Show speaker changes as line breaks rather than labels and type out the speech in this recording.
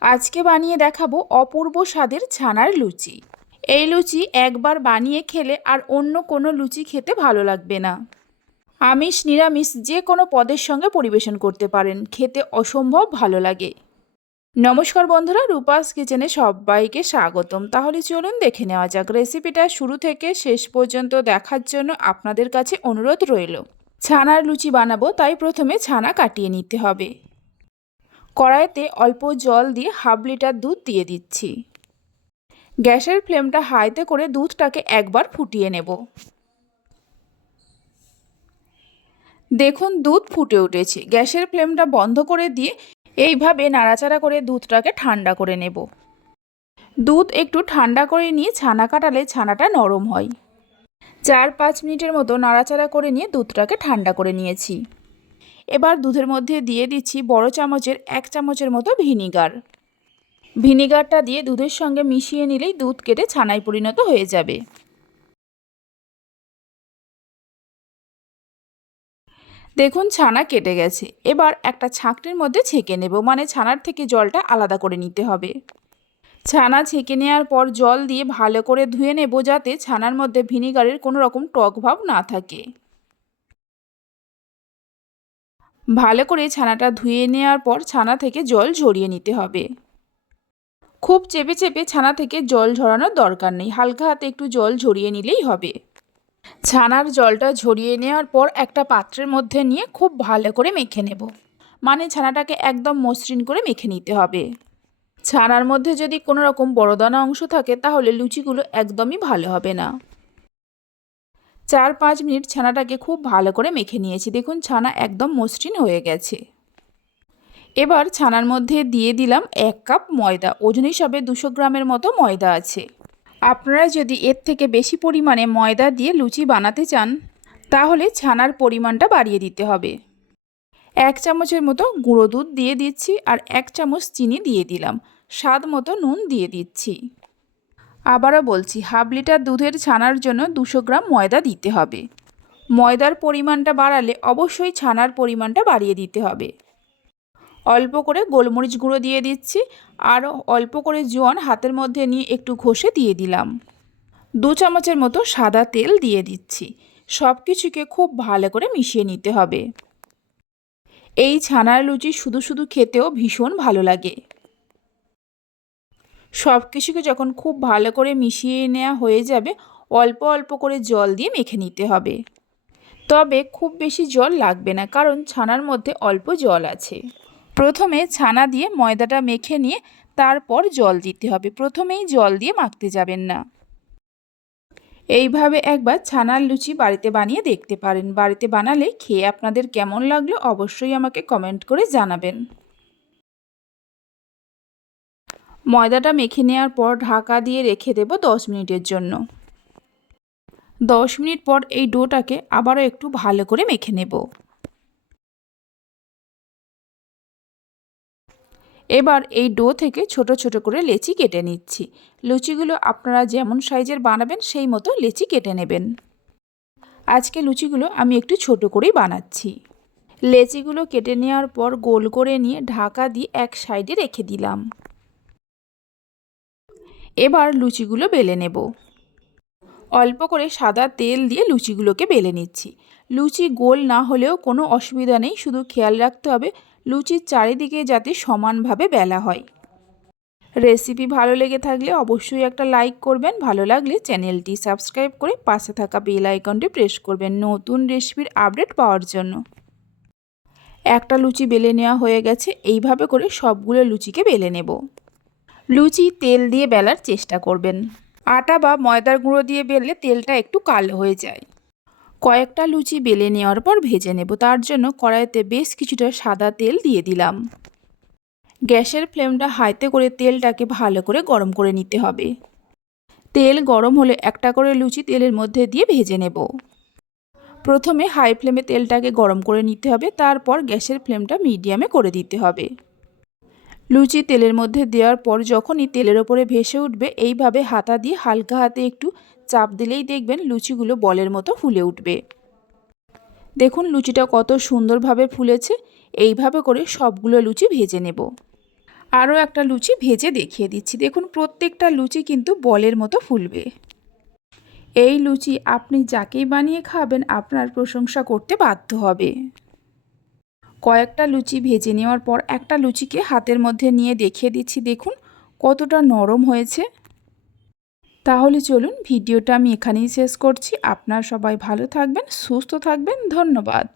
আজকে বানিয়ে দেখাবো অপূর্ব স্বাদের ছানার লুচি। এই লুচি একবার বানিয়ে খেলে আর অন্য কোনো লুচি খেতে ভালো লাগবে না। আমিষ, নিরামিষ যে কোনো পদের সঙ্গে পরিবেশন করতে পারেন। খেতে অসম্ভব ভালো লাগে। নমস্কার বন্ধুরা, রূপাস কিচেনে সবাইকে স্বাগতম। তাহলে চলুন দেখে নেওয়া যাক। রেসিপিটা শুরু থেকে শেষ পর্যন্ত দেখার জন্য আপনাদের কাছে অনুরোধ রইল। ছানার লুচি বানাবো, তাই প্রথমে ছানা কাটিয়ে নিতে হবে। কড়াইতে অল্প জল দিয়ে হাফ লিটার দুধ দিয়ে দিচ্ছি। গ্যাসের ফ্লেমটা হাইতে করে দুধটাকে একবার ফুটিয়ে নেব। দেখুন, দুধ ফুটে উঠেছে। গ্যাসের ফ্লেমটা বন্ধ করে দিয়ে এইভাবে নাড়াচাড়া করে দুধটাকে ঠান্ডা করে নেব। দুধ একটু ঠান্ডা করে নিয়ে ছানা কাটালে ছানাটা নরম হয়। চার পাঁচ মিনিটের মতো নাড়াচাড়া করে নিয়ে দুধটাকে ঠান্ডা করে নিয়েছি। এবার দুধের মধ্যে দিয়ে দিচ্ছি বড় চামচের এক চামচের মতো ভিনিগার। ভিনিগারটা দিয়ে দুধের সঙ্গে মিশিয়ে নিলেই দুধ কেটে ছানায় পরিণত হয়ে যাবে। দেখুন ছানা কেটে গেছে। এবার একটা ছাঁকনির মধ্যে ছেঁকে নেব মানে ছানার থেকে জলটা আলাদা করে নিতে হবে। ছানা ছেঁকে নেওয়ার পর জল দিয়ে ভালো করে ধুয়ে নেব যাতে ছানার মধ্যে ভিনিগারের কোনো রকম টক ভাব না থাকে। ভালো করে ছানাটা ধুয়ে নেওয়ার পর ছানা থেকে জল ঝরিয়ে নিতে হবে। খুব চেপে চেপে ছানা থেকে জল ঝরানোর দরকার নেই, হালকা হাতে একটু জল ঝরিয়ে নিলেই হবে। ছানার জলটা ঝরিয়ে নেওয়ার পর একটা পাত্রের মধ্যে নিয়ে খুব ভালো করে মেখে নেব। মানে ছানাটাকে একদম মসৃণ করে মেখে নিতে হবে। ছানার মধ্যে যদি কোনো রকম বড় দানা অংশ থাকে, তাহলে লুচিগুলো একদমই ভালো হবে না। চার পাঁচ মিনিট ছানাটাকে খুব ভালো করে মেখে নিয়েছি। দেখুন, ছানা একদম মসৃণ হয়ে গেছে। এবার ছানার মধ্যে দিয়ে দিলাম এক কাপ ময়দা। ওজন হিসাবে দুশো গ্রামের মতো ময়দা আছে। আপনারা যদি এর থেকে বেশি পরিমাণে ময়দা দিয়ে লুচি বানাতে চান, তাহলে ছানার পরিমাণটা বাড়িয়ে দিতে হবে। এক চামচের মতো গুঁড়ো দুধ দিয়ে দিচ্ছি আর এক চামচ চিনি দিয়ে দিলাম। স্বাদ মতো নুন দিয়ে দিচ্ছি। আবারও বলছি, হাফ লিটার দুধের ছানার জন্য দুশো গ্রাম ময়দা দিতে হবে। ময়দার পরিমাণটা বাড়ালে অবশ্যই ছানার পরিমাণটা বাড়িয়ে দিতে হবে। অল্প করে গোলমরিচ গুঁড়ো দিয়ে দিচ্ছি, আর অল্প করে জোয়ান হাতের মধ্যে নিয়ে একটু ঘষে দিয়ে দিলাম। দু চামচের মতো সাদা তেল দিয়ে দিচ্ছি সব কিছুকে খুব ভালো করে মিশিয়ে নিতে হবে। এই ছানার লুচি শুধু শুধু খেতেও ভীষণ ভালো লাগে। সব কিছুকে যখন খুব ভালো করে মিশিয়ে নেওয়া হয়ে যাবে, অল্প অল্প করে জল দিয়ে মেখে নিতে হবে। তবে খুব বেশি জল লাগবে না, কারণ ছানার মধ্যে অল্প জল আছে। প্রথমে ছানা দিয়ে ময়দাটা মেখে নিয়ে তারপর জল দিতে হবে। প্রথমেই জল দিয়ে মাখতে যাবেন না। এইভাবে একবার ছানার লুচি বাড়িতে বানিয়ে দেখতে পারেন। বাড়িতে বানালে খেয়ে আপনাদের কেমন লাগল অবশ্যই আমাকে কমেন্ট করে জানাবেন। ময়দাটা মেখে নেওয়ার পর ঢাকা দিয়ে রেখে দেব দশ মিনিটের জন্য। দশ মিনিট পর এই ডোটাকে আবারও একটু ভালো করে মেখে নেব। এবার এই ডো থেকে ছোট ছোট করে লেচি কেটে নিচ্ছি। লুচিগুলো আপনারা যেমন সাইজের বানাবেন, সেই মতো লেচি কেটে নেবেন। আজকে লুচিগুলো আমি একটু ছোট করেই বানাচ্ছি। লেচিগুলো কেটে নেওয়ার পর গোল করে নিয়ে ঢাকা দিয়ে এক সাইডে রেখে দিলাম। এবার লুচিগুলো বেলে নেব। অল্প করে সাদা তেল দিয়ে লুচিগুলোকে বেলে নিচ্ছি। লুচি গোল না হলেও কোনো অসুবিধা নেই, শুধু খেয়াল রাখতে হবে লুচির চারিদিকে যাতে সমানভাবে বেলা হয়। রেসিপি ভালো লেগে থাকলে অবশ্যই একটা লাইক করবেন, ভালো লাগলে চ্যানেলটি সাবস্ক্রাইব করে পাশে থাকা বেল আইকনটি প্রেস করবেন নতুন রেসিপির আপডেট পাওয়ার জন্য। একটা লুচি বেলে নেওয়া হয়ে গেছে, এইভাবে করে সবগুলো লুচিকে বেলে নেব। লুচি, তেল দিয়ে বেলার চেষ্টা করবেন। আটা বা ময়দার গুঁড়ো দিয়ে বেললে তেলটা একটু কালো হয়ে যায়। কয়েকটা লুচি বেলে নেওয়ার পর ভেজে নেব। তার জন্য কড়াইতে বেশ কিছুটা সাদা তেল দিয়ে দিলাম। গ্যাসের ফ্লেমটা হাইতে করে তেলটাকে ভালো করে গরম করে নিতে হবে। তেল গরম হলে একটা করে লুচি তেলের মধ্যে দিয়ে ভেজে নেব। প্রথমে হাই ফ্লেমে তেলটাকে গরম করে নিতে হবে। তারপর গ্যাসের ফ্লেমটা মিডিয়ামে করে দিতে হবে। লুচি তেলের মধ্যে দেওয়ার পর যখনই তেলের ওপরে ভেসে উঠবে, এইভাবে হাতা দিয়ে হালকা হাতে একটু চাপ দিলেই দেখবেন লুচিগুলো বলের মতো ফুলে উঠবে। দেখুন লুচিটা কত সুন্দরভাবে ফুলেছে। এইভাবে করে সবগুলো লুচি ভেজে নেব। আরও একটা লুচি ভেজে দেখিয়ে দিচ্ছি। দেখুন প্রত্যেকটা লুচি কিন্তু বলের মতো ফুলবে। এই লুচি আপনি যাকেই বানিয়ে খাবেন আপনার প্রশংসা করতে বাধ্য হবে। কয়েকটা লুচি ভেজে নেওয়ার পর একটা লুচিকে হাতের মধ্যে নিয়ে দেখিয়ে দিচ্ছি। দেখুন, কতটা নরম হয়েছে। তাহলে চলুন ভিডিওটা আমি এখানেই শেষ করছি। আপনার সবাই ভালো থাকবেন, সুস্থ থাকবেন। ধন্যবাদ।